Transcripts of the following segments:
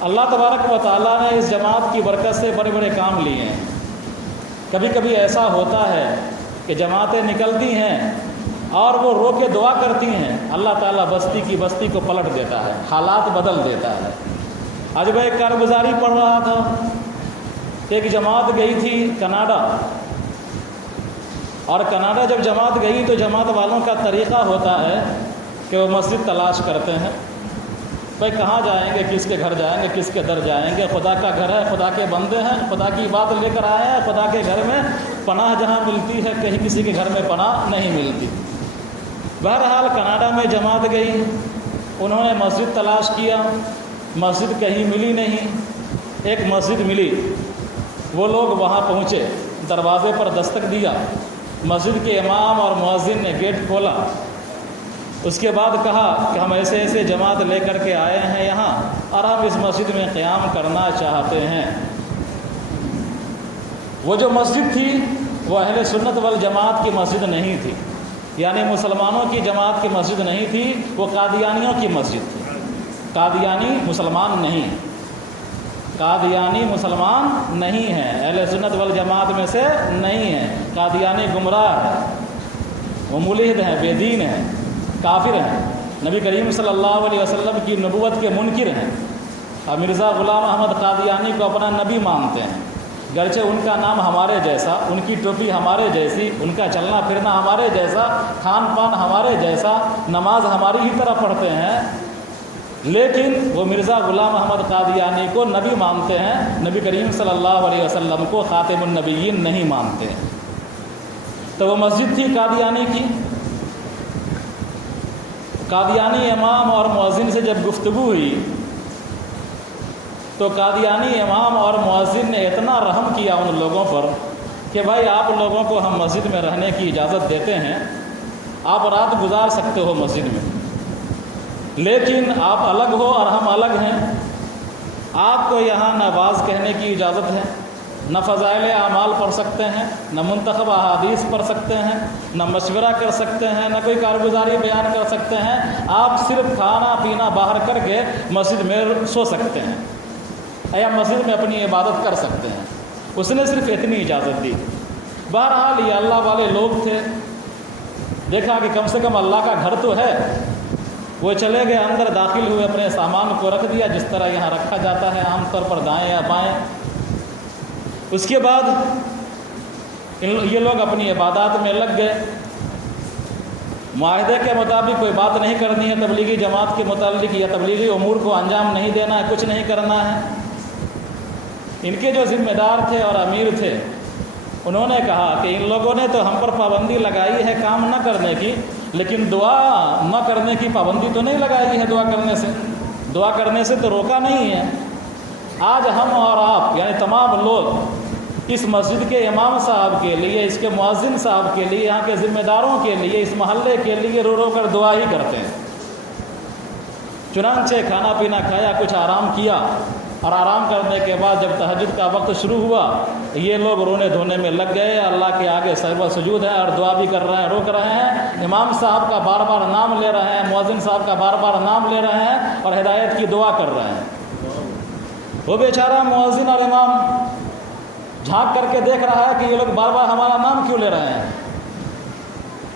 اللہ تبارک و تعالیٰ نے اس جماعت کی برکت سے بڑے بڑے کام لیے ہیں۔ کبھی کبھی ایسا ہوتا ہے کہ جماعتیں نکلتی ہیں اور وہ رو کے دعا کرتی ہیں، اللہ تعالیٰ بستی کو پلٹ دیتا ہے، حالات بدل دیتا ہے۔ آج میں ایک کارگزاری پڑھ رہا تھا، ایک جماعت گئی تھی کناڈا، اور کناڈا جب جماعت گئی تو جماعت والوں کا طریقہ ہوتا ہے کہ وہ مسجد تلاش کرتے ہیں۔ بھائی کہاں جائیں گے، کس کے گھر جائیں گے، کس کے در جائیں گے، خدا کا گھر ہے، خدا کے بندے ہیں، خدا کی بات لے کر آئے ہیں، خدا کے گھر میں پناہ جہاں ملتی ہے کہیں کسی کے گھر میں پناہ نہیں ملتی۔ بہرحال کناڈا میں جماعت گئی، انہوں نے مسجد تلاش کیا، مسجد کہیں ملی نہیں۔ ایک مسجد ملی، وہ لوگ وہاں پہنچے، دروازے پر دستک دیا، مسجد کے امام اور مؤذن نے گیٹ کھولا، اس کے بعد کہا کہ ہم ایسے ایسے جماعت لے کر کے آئے ہیں یہاں اور ہم اس مسجد میں قیام کرنا چاہتے ہیں۔ وہ جو مسجد تھی وہ اہل سنت والجماعت کی مسجد نہیں تھی، یعنی مسلمانوں کی جماعت کی مسجد نہیں تھی، وہ قادیانیوں کی مسجد تھی۔ قادیانی مسلمان نہیں، قادیانی مسلمان نہیں ہیں، اہل سنت والجماعت میں سے نہیں ہیں۔ قادیانی گمراہ ہیں، وہ ملحد ہیں، بے دین ہیں، کافر ہیں، نبی کریم صلی اللہ علیہ وسلم کی نبوت کے منکر ہیں، اور مرزا غلام احمد قادیانی کو اپنا نبی مانتے ہیں، گرچہ ان کا نام ہمارے جیسا، ان کی ٹوپی ہمارے جیسی، ان کا چلنا پھرنا ہمارے جیسا، کھان پان ہمارے جیسا، نماز ہماری ہی طرح پڑھتے ہیں، لیکن وہ مرزا غلام احمد قادیانی کو نبی مانتے ہیں، نبی کریم صلی اللہ علیہ وسلم کو خاتم النبیین نہیں مانتے ہیں۔ تو وہ مسجد تھی قادیانی کی، قادیانی امام اور مؤذن سے جب گفتگو ہوئی تو قادیانی امام اور مؤذن نے اتنا رحم کیا ان لوگوں پر کہ بھائی آپ لوگوں کو ہم مسجد میں رہنے کی اجازت دیتے ہیں، آپ رات گزار سکتے ہو مسجد میں، لیکن آپ الگ ہو اور ہم الگ ہیں، آپ کو یہاں نہ واز کہنے کی اجازت ہے، نہ فضائل اعمال پڑھ سکتے ہیں، نہ منتخب احادیث پڑھ سکتے ہیں، نہ مشورہ کر سکتے ہیں، نہ کوئی کارگزاری بیان کر سکتے ہیں، آپ صرف کھانا پینا باہر کر کے مسجد میں سو سکتے ہیں یا مسجد میں اپنی عبادت کر سکتے ہیں۔ اس نے صرف اتنی اجازت دی۔ بہرحال یہ اللہ والے لوگ تھے، دیکھا کہ کم سے کم اللہ کا گھر تو ہے، وہ چلے گئے اندر، داخل ہوئے، اپنے سامان کو رکھ دیا جس طرح یہاں رکھا جاتا ہے عام طور پر دائیں یا بائیں۔ اس کے بعد یہ لوگ اپنی عبادات میں لگ گئے۔ معاہدے کے مطابق کوئی بات نہیں کرنی ہے تبلیغی جماعت کے متعلق، یا تبلیغی امور کو انجام نہیں دینا ہے، کچھ نہیں کرنا ہے۔ ان کے جو ذمہ دار تھے اور امیر تھے انہوں نے کہا کہ ان لوگوں نے تو ہم پر پابندی لگائی ہے کام نہ کرنے کی، لیکن دعا نہ کرنے کی پابندی تو نہیں لگائی ہے، دعا کرنے سے تو روکا نہیں ہے۔ آج ہم اور آپ یعنی تمام لوگ اس مسجد کے امام صاحب کے لیے، اس کے مؤذن صاحب کے لیے، یہاں کے ذمہ داروں کے لیے، اس محلے کے لیے رو رو کر دعا ہی کرتے ہیں۔ چنانچہ کھانا پینا کھایا، کچھ آرام کیا، اور آرام کرنے کے بعد جب تہجد کا وقت شروع ہوا یہ لوگ رونے دھونے میں لگ گئے، اللہ کے آگے سجدہ سجود ہے اور دعا بھی کر رہے ہیں، روک رہے ہیں، امام صاحب کا بار بار نام لے رہے ہیں، مؤذن صاحب کا بار بار نام لے رہے ہیں اور ہدایت کی دعا کر رہے ہیں۔ وہ بیچارہ مؤذن اور امام جھانک کر کے دیکھ رہا ہے کہ یہ لوگ بار بار ہمارا نام کیوں لے رہے ہیں،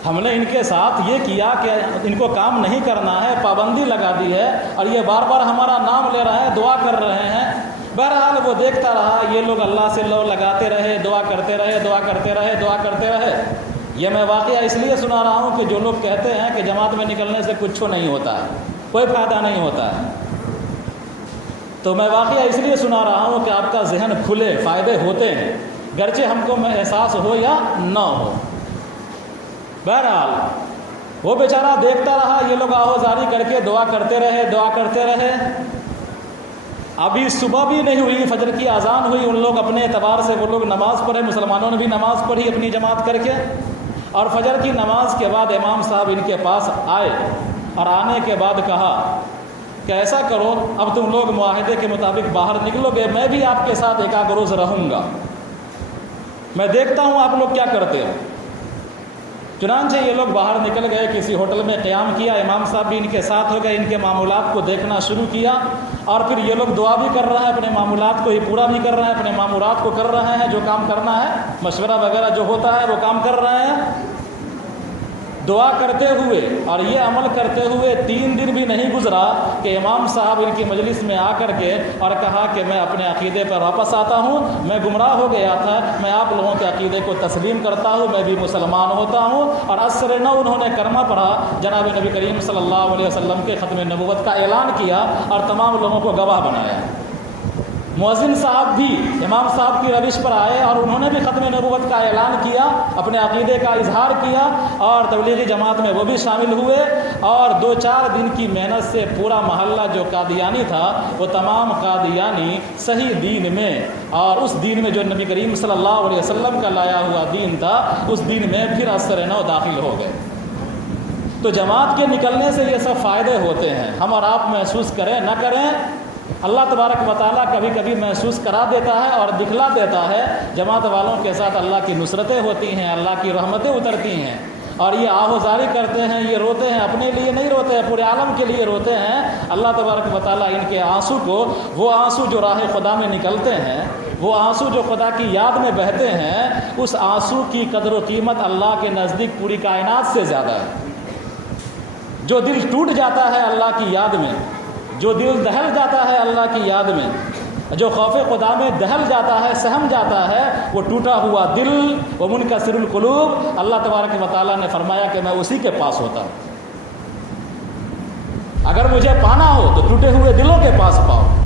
ہم نے ان کے ساتھ یہ کیا کہ ان کو کام نہیں کرنا ہے، پابندی لگا دی ہے، اور یہ بار بار ہمارا نام لے رہے ہیں، دعا کر رہے ہیں۔ بہرحال وہ دیکھتا رہا، یہ لوگ اللہ سے لو لگاتے رہے، دعا کرتے رہے، دعا کرتے رہے، دعا کرتے رہے۔ یہ میں واقعہ اس لیے سنا رہا ہوں کہ جو لوگ کہتے ہیں کہ جماعت میں نکلنے سے کچھ نہیں ہوتا ہے، کوئی فائدہ نہیں ہوتا ہے، تو میں واقعہ اس لیے سنا رہا ہوں کہ آپ کا ذہن کھلے، فائدے ہوتے ہیں، گرچہ ہم کو احساس ہو یا نہ ہو۔ بہرحال وہ بیچارہ دیکھتا رہا، یہ لوگ آوازاری کر کے دعا کرتے رہے، دعا کرتے رہے۔ ابھی صبح بھی نہیں ہوئی، فجر کی اذان ہوئی، ان لوگ اپنے اعتبار سے وہ لوگ نماز پڑھے، مسلمانوں نے بھی نماز پڑھی اپنی جماعت کر کے، اور فجر کی نماز کے بعد امام صاحب ان کے پاس آئے، اور آنے کے بعد کہا کہ ایسا کرو، اب تم لوگ معاہدے کے مطابق باہر نکلو گے، میں بھی آپ کے ساتھ ایک آدھ روز رہوں گا، میں دیکھتا ہوں آپ لوگ کیا کرتے ہو۔ چنانچہ یہ لوگ باہر نکل گئے، کسی ہوٹل میں قیام کیا، امام صاحب بھی ان کے ساتھ ہو گئے، ان کے معمولات کو دیکھنا شروع کیا۔ اور پھر یہ لوگ دعا بھی کر رہے ہیں، اپنے معمولات کو ہی پورا بھی کر رہے ہیں، اپنے معمولات کو کر رہے ہیں، جو کام کرنا ہے مشورہ وغیرہ جو ہوتا ہے وہ کام کر رہے ہیں دعا کرتے ہوئے. اور یہ عمل کرتے ہوئے 3 دن بھی نہیں گزرا کہ امام صاحب ان کی مجلس میں آ کر کے اور کہا کہ میں اپنے عقیدے پر واپس آتا ہوں، میں گمراہ ہو گیا تھا، میں آپ لوگوں کے عقیدے کو تسلیم کرتا ہوں، میں بھی مسلمان ہوتا ہوں. اور عصر نو انہوں نے کلمہ پڑھا، جناب نبی کریم صلی اللہ علیہ وسلم کے ختم نبوت کا اعلان کیا اور تمام لوگوں کو گواہ بنایا. مؤذن صاحب بھی امام صاحب کی روش پر آئے اور انہوں نے بھی ختم نبوت کا اعلان کیا، اپنے عقیدے کا اظہار کیا اور تبلیغی جماعت میں وہ بھی شامل ہوئے. اور 2-4 دن کی محنت سے پورا محلہ جو قادیانی تھا وہ تمام قادیانی صحیح دین میں اور اس دین میں جو نبی کریم صلی اللہ علیہ وسلم کا لایا ہوا دین تھا اس دین میں پھر عصر نو داخل ہو گئے. تو جماعت کے نکلنے سے یہ سب فائدے ہوتے ہیں، ہم اور آپ محسوس کریں نہ کریں، اللہ تبارک و تعالیٰ کبھی کبھی محسوس کرا دیتا ہے اور دکھلا دیتا ہے. جماعت والوں کے ساتھ اللہ کی نصرتیں ہوتی ہیں، اللہ کی رحمتیں اترتی ہیں اور یہ آہوزاری کرتے ہیں، یہ روتے ہیں، اپنے لیے نہیں روتے ہیں، پورے عالم کے لیے روتے ہیں. اللہ تبارک و تعالیٰ ان کے آنسو کو، وہ آنسو جو راہ خدا میں نکلتے ہیں، وہ آنسو جو خدا کی یاد میں بہتے ہیں، اس آنسو کی قدر و قیمت اللہ کے نزدیک پوری کائنات سے زیادہ ہے. جو دل ٹوٹ جاتا ہے اللہ کی یاد میں، جو دل دہل جاتا ہے اللہ کی یاد میں، جو خوف خدا میں دہل جاتا ہے، سہم جاتا ہے، وہ ٹوٹا ہوا دل، وہ منکسر القلوب، اللہ تبارک و تعالیٰ نے فرمایا کہ میں اسی کے پاس ہوتا ہوں. اگر مجھے پانا ہو تو ٹوٹے ہوئے دلوں کے پاس پاؤ.